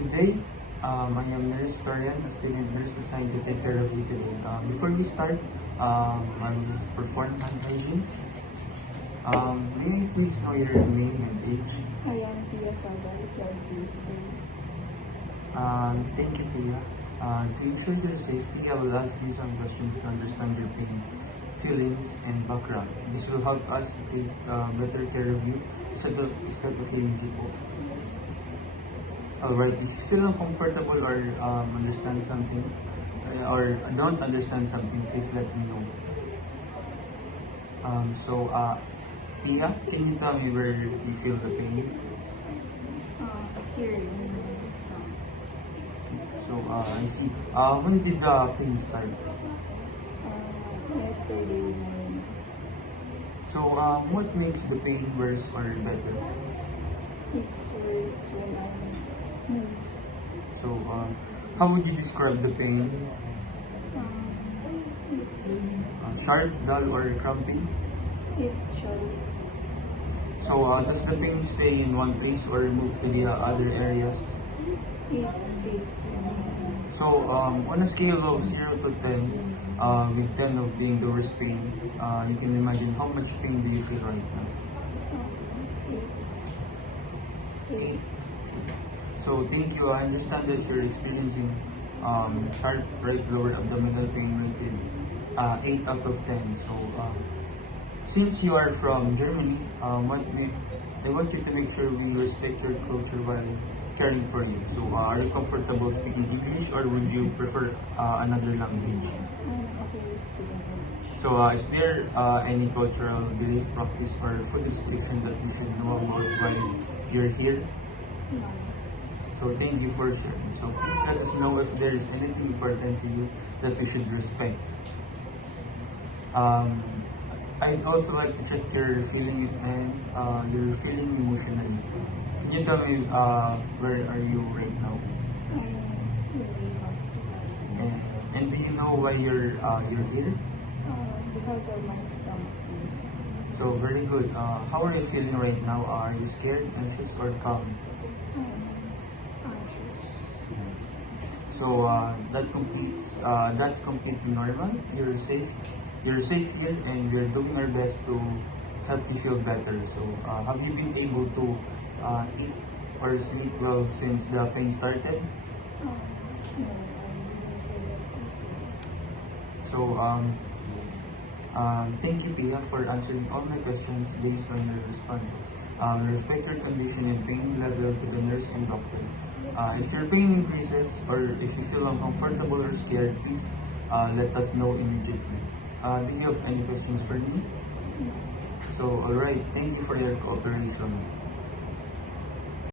Today, I am Nurse Florian, a student nurse assigned to take care of you today. Before we start, I will perform hand hygiene. May I please know your name and age? I am Pia Fada, 12 years old. Thank you, Pia. To ensure your safety, I will ask you some questions to understand your pain, feelings, and background. This will help us to take better care of you instead of healing people. Alright, if you feel uncomfortable or understand something or don't understand something, please let me know. Pia, can you tell me where you feel the pain? Here in my stomach. I see. When did the pain start? Yesterday morning. What makes the pain worse or better? It's worse when I move. How would you describe the pain? Sharp, dull, or cramping? It's sharp. Does the pain stay in one place or move to the other areas? It's 6. On a scale of 0 to 10, with 10 of being the worst pain, you can imagine how much pain do you feel right now? 8. Thank you. I understand that you're experiencing sharp right lower abdominal pain rated 8 out of 10. Since you are from Germany, I want you to make sure we respect your culture while caring for you. Are you comfortable speaking English or would you prefer another language? Is there any cultural belief, practice, or food restriction that you should know about while you're here? Thank you for sharing. Please let us know if there is anything important to you that we should respect. I'd also like to check your feeling and your feeling emotionally. Can you tell me where are you right now? I'm in the hospital. And do you know why you're here? Because of my stomach. Very good. How are you feeling right now? Are you scared, anxious, or calm? That's completely normal. You're safe here and we're doing our best to help you feel better. Have you been able to eat or sleep well since the pain started? Thank you, Pia, for answering all my questions based on your responses. Respect your condition and pain level to the nurse and doctor. If your pain increases or if you feel uncomfortable or scared, please let us know immediately. Do you have any questions for me? Alright, thank you for your cooperation.